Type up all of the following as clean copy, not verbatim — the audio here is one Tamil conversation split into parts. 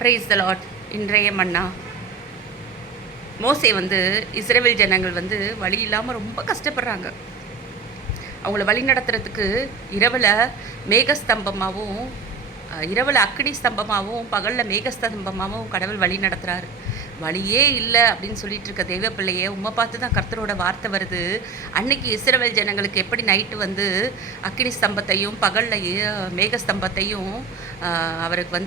Praise the Lord. இன்றைய மன்னா மோசே இஸ்ரவேல் ஜனங்கள் வழி இல்லாமல் ரொம்ப கஷ்டப்படுறாங்க. அவங்கள வழி நடத்துறதுக்கு இரவில் மேகஸ்தம்பமாகவும் இரவில் அக்கினி ஸ்தம்பமாகவும் பகலில் மேகஸ்தம்பமாகவும் கடவுள் வழி நடத்துகிறாரு. வழியே இல்லை அப்படின்னு சொல்லிட்டு இருக்க தெய்வ பிள்ளையே உம்மை பார்த்து தான் கர்த்தரோட வார்த்தை வருது. அன்னைக்கு இஸ்ரவேல் ஜனங்களுக்கு எப்படி நைட்டு அக்கினி ஸ்தம்பத்தையும் பகலில் மேகஸ்தம்பத்தையும் அவருக்கு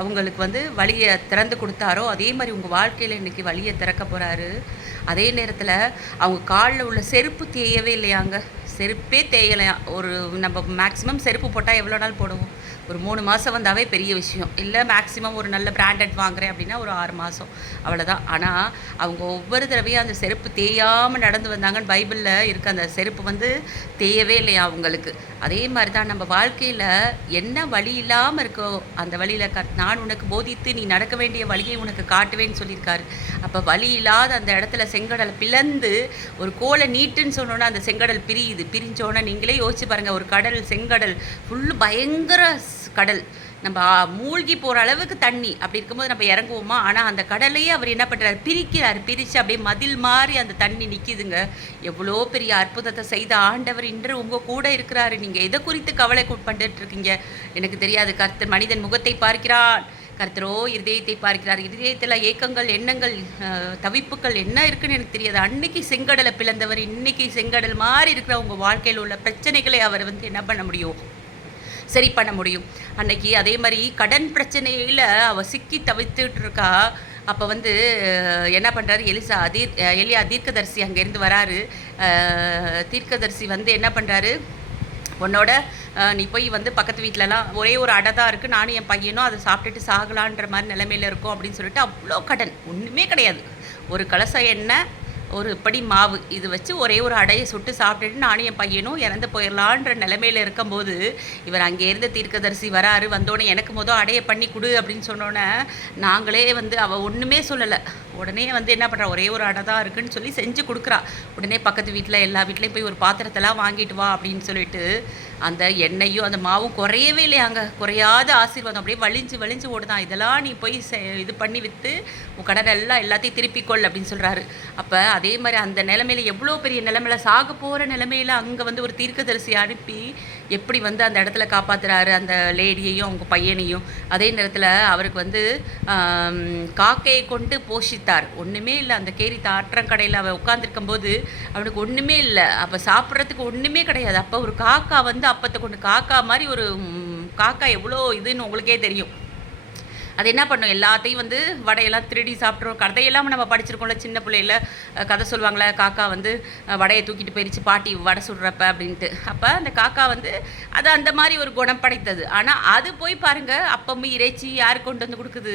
அவங்களுக்கு வழியை திறந்து கொடுத்தாரோ அதே மாதிரி உங்கள் வாழ்க்கையில் இன்றைக்கி வழியை திறக்க போகிறாரு. அதே நேரத்தில் அவங்க காலில் உள்ள செருப்பு தேயவே இல்லையாங்க. செருப்பே தேயலையா. நம்ம மேக்ஸிமம் செருப்பு போட்டால் எவ்வளோ நாள் போடுவோம்? ஒரு 3 மாதம் வந்தாவே பெரிய விஷயம். இல்லை மேக்ஸிமம் ஒரு நல்ல பிராண்டட் வாங்குறேன் அப்படின்னா ஒரு 6 மாதம், அவ்வளோதான். ஆனால் அவங்க ஒவ்வொரு தடவையும் அந்த செருப்பு தேயாமல் நடந்து வந்தாங்கன்னு பைபிளில் இருக்க. அந்த செருப்பு தேயவே இல்லையா அவங்களுக்கு. அதே மாதிரி தான் நம்ம வாழ்க்கையில் என்ன வழி இல்லாமல் இருக்கோ அந்த வழியில் நான் உனக்கு போதித்து நீ நடக்க வேண்டிய வழியை உனக்கு காட்டுவேன்னு சொல்லியிருக்காரு. அப்போ வழி இல்லாத அந்த இடத்துல செங்கடலை பிளந்து ஒரு கோலை நீட்டுன்னு சொன்னோன்னா அந்த செங்கடல் பிரிஞ்சோன்னா நீங்களே யோசிச்சு பாருங்கள். ஒரு கடல், செங்கடல் ஃபுல்லு பயங்கர கடல், நம்ம மூழ்கி போகிற அளவுக்கு தண்ணி. அப்படி இருக்கும்போது நம்ம இறங்குவோமா? ஆனால் அந்த கடலையே அவர் என்ன பண்ணுறாரு? பிரித்து அப்படியே மதில் மாதிரி அந்த தண்ணி நிற்கிதுங்க. எவ்வளோ பெரிய அற்புதத்தை செய்த ஆண்டவர் இன்று உங்கள் கூட இருக்கிறாரு. நீங்கள் எதை குறித்து கவலை பண்ணிட்டு இருக்கீங்க எனக்கு தெரியாது. கர்த்தர் மனிதன் முகத்தை பார்க்கிறான், கர்த்தரோ இருதயத்தை பார்க்கிறார். இருதயத்தில் ஏக்கங்கள், எண்ணங்கள், தவிப்புகள் என்ன இருக்குன்னு எனக்கு தெரியாது. அன்னைக்கு செங்கடலை பிளந்தவர் இன்னைக்கு செங்கடல் மாதிரி இருக்கிற உங்கள் வாழ்க்கையில் உள்ள பிரச்சனைகளை அவர் என்ன பண்ண முடியும்? சரி பண்ண முடியும். அன்னைக்கு அதே மாதிரி கடன் பிரச்சனையில் அவள் சிக்கி தவித்துட்டு இருக்கா. அப்போ என்ன பண்ணுறாரு? எலியா தீர்க்கதரிசி அங்கேருந்து வராரு. தீர்க்கதரிசி என்ன பண்ணுறாரு? உன்னோட நீ போய் பக்கத்து வீட்டிலலாம் ஒரே ஒரு அடை தான் இருக்குது, நானும் என் பையனும் அதை சாப்பிட்டுட்டு சாகலான்ற மாதிரி நிலைமையில் இருக்கும் அப்படின்னு சொல்லிட்டு அவ்வளோ கடன், ஒன்றுமே கிடையாது. ஒரு கலசம் எண்ணெய், ஒரு படி மாவு, இது வச்சு ஒரே ஒரு அடையை சுட்டு சாப்பிட்டுட்டு நானும் என் பையனும் இறந்து போயிடலான்ற நிலைமையில் இருக்கும்போது இவர் அங்கேருந்து தீர்க்கதரிசி வராரு. வந்தோடனே எனக்கு அடையை பண்ணி கொடு அப்படின்னு சொன்னோன்னே நாங்களே அவள் ஒன்றுமே சொல்லலை. உடனே என்ன பண்ணுறா? ஒரே ஒரு அடை தான் இருக்குன்னு சொல்லி செஞ்சு கொடுக்குறா. உடனே பக்கத்து வீட்டில் எல்லா வீட்லேயும் போய் ஒரு பாத்திரத்தெல்லாம் வாங்கிட்டு வா அப்படின்னு சொல்லிட்டு அந்த எண்ணெயும் அந்த மாவும் குறையவே இல்லையாங்க. குறையாத ஆசீர்வாதம் அப்படியே வலிஞ்சு ஓடுதான். இதெல்லாம் நீ போய் இது பண்ணி விற்று உன் கடனெல்லாம் எல்லாத்தையும் திருப்பிக்கொள் அப்படின்னு சொல்கிறாரு. அப்போ அதே மாதிரி அந்த நிலைமையில் எவ்வளோ பெரிய நிலைமையில் சாக போகிற நிலைமையில் அங்கே ஒரு தீர்க்கதரிசி அனுப்பி எப்படி அந்த இடத்துல காப்பாற்றுறாரு அந்த லேடியையும் அவங்க பையனையும். அதே நேரத்தில் அவருக்கு காக்கையை கொண்டு போஷித்தார். ஒன்றுமே இல்லை. அந்த கேரி ஆற்றங்கடையில் அவன் உட்காந்துருக்கும் போது அவனுக்கு ஒன்றுமே இல்லை. அப்போ சாப்பிட்றதுக்கு ஒன்றுமே கிடையாது. அப்போ ஒரு காக்கா அப்பத்தை கொண்டு, காக்கா மாதிரி ஒரு காக்கா எவ்வளோ இதுன்னு உங்களுக்கே தெரியும். அது என்ன பண்ணும்? எல்லாத்தையும் வடையெல்லாம் திருடி சாப்பிட்றோம். கதையெல்லாம் நம்ம படிச்சிருக்கோம்ல, சின்ன பிள்ளையில கதை சொல்லுவாங்களே, காக்கா வடையை தூக்கிட்டு போயிடுச்சு பாட்டி வடை சுடுறப்ப அப்படின்ட்டு. அப்போ அந்த காக்கா அது அந்த மாதிரி ஒரு குணம் படைத்தது. ஆனால் அது போய் பாருங்கள், அப்பமும் இறைச்சி யார் கொண்டு வந்து கொடுக்குது?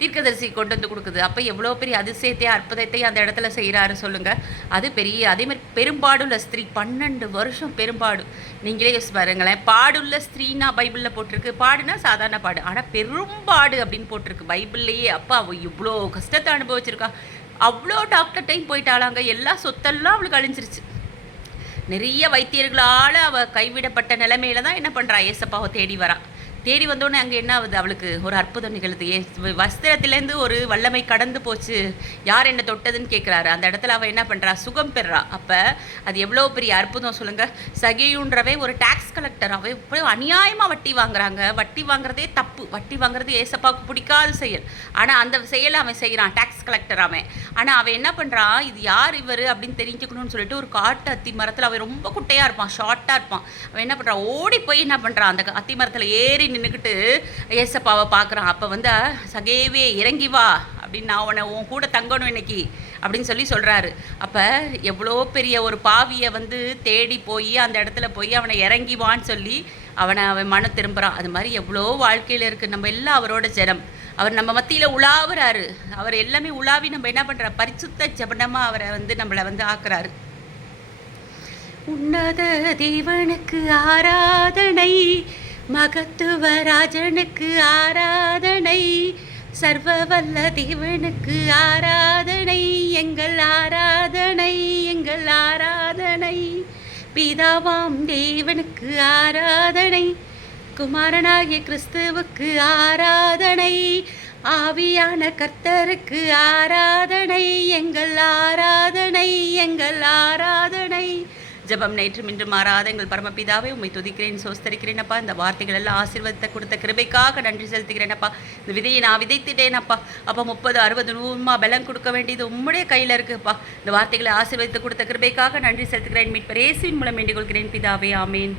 தீர்க்கதரிசி கொண்டு வந்து கொடுக்குது. அப்போ எவ்வளோ பெரிய அதிசயத்தையும் அற்புதத்தையும் அந்த இடத்துல செய்கிறாரு சொல்லுங்கள். அது பெரிய. அதே மாதிரி பெரும்பாடுள்ள ஸ்திரீ, 12 வருஷம் பெரும்பாடு. நீங்களே யோசிச்சு பாருங்களேன். பாடுள்ள ஸ்திரீனா பைபிளில் போட்டிருக்கு. பாடுனா சாதாரண பாடு, ஆனால் பெரும்பாடு அப்படின்னு போட்டிருக்கு பைபிள்லேயே. அப்பா அவள் இவ்வளோ கஷ்டத்தை அனுபவிச்சிருக்கா. அவ்வளோ டாக்டர் டைம் போயிட்டாளாங்க. எல்லா சொத்தெல்லாம் அவளுக்கு அழிஞ்சிருச்சு. நிறைய வைத்தியர்களால் அவள் கைவிடப்பட்ட நிலைமையில தான் என்ன பண்ணுறா? ஏசப்பாவை தேடி வரா. தேடி வந்தோடனே அங்கே என்ன ஆகுது? அவளுக்கு ஒரு அற்புதம் நிகழுது. வஸ்திரத்துலேருந்து ஒரு வல்லமை கடந்து போச்சு. யார் என்ன தொட்டதுன்னு கேட்குறாரு. அந்த இடத்துல அவள் என்ன பண்ணுறா? சுகம் பெறா. அப்போ அது எவ்வளோ பெரிய அற்புதம் சொல்லுங்கள். சகியுன்றவே ஒரு டாக்ஸ் கலெக்டர். அவள் இப்போ அநியாயமாக வட்டி வாங்குறாங்க. வட்டி வாங்குறதே தப்பு. வட்டி வாங்குறது ஏசப்பாவுக்கு பிடிக்காத செயல். ஆனால் அந்த செயலை அவன் செய்கிறான், டாக்ஸ் கலெக்டர் அவன். ஆனால் அவன் என்ன பண்ணுறான்? இது யார் இவர் அப்படின்னு தெரிஞ்சுக்கணும்னு சொல்லிட்டு ஒரு காட்டு அத்தி மரத்தில் அவன் ரொம்ப குட்டையாக இருப்பான், ஷார்ட்டாக இருப்பான். அவன் என்ன பண்ணுறான்? ஓடி போய் என்ன பண்ணுறான்? அந்த அத்தி மரத்தில் ஏறி நின்றுக்கிட்டு ஏசப்பாவை பார்க்குறான். அப்போ சகேவே இறங்கி வா அப்படின்னு, நான் உன் கூட தங்கணும் இன்னைக்கு அப்படின்னு சொல்கிறாரு. அப்போ எவ்வளோ பெரிய ஒரு பாவியை தேடி போய் அந்த இடத்துல போய் அவனை இறங்கி வான்னு சொல்லி அவன் மன திரும்புகிறான். அது மாதிரி எவ்வளோ வாழ்க்கையில் இருக்குது. நம்ம எல்லாம் அவரோட ஜனம். அவர் நம்ம மத்தியில் உலாவுறாரு. அவர் எல்லாமே உலாவி நம்ம என்ன பண்ணுறா? பரிசுத்த ஜபனமாக அவரை நம்மளை ஆக்குறாரு. உன்னத தேவனுக்கு ஆராதனை, மகத்துவ ராஜனுக்கு ஆராதனை, சர்வ வல்ல தேவனுக்கு ஆராதனை, எங்கள் ஆராதனை, எங்கள் ஆராதனை, பிதாவாம் தேவனுக்கு ஆராதனை, குமாரனாகிய கிறிஸ்துவுக்கு ஆராதனை, ஆவியான கர்த்தருக்கு ஆராதனை, எங்கள் ஆராதனை, எங்கள் ஆராதனை. ஜெபம் நேற்றும் இன்றும் மாறாத எங்கள் பரமபிதாவே, உம்மை துதிக்கிறேன், சோஸ்தரிக்கிறேனப்பா. இந்த வார்த்தைகள் எல்லாம் ஆசீர்வாதத்தை கொடுத்த கிருபைக்காக நன்றி செலுத்துகிறேனப்பா. இந்த விதையை நான் விதைத்துட்டேனப்பா. அப்போ 30, 60, 100 பலம் கொடுக்க வேண்டியது உம்முடைய கையில் இருக்குப்பா. இந்த வார்த்தைகளை ஆசீர்வாதத்தை கொடுத்த கிருபைக்காக நன்றி செலுத்துகிறேன். மீட்பர் இயேசுவின் மூலம் வேண்டிக் கொள்கிறேன் பிதாவே, ஆமேன்.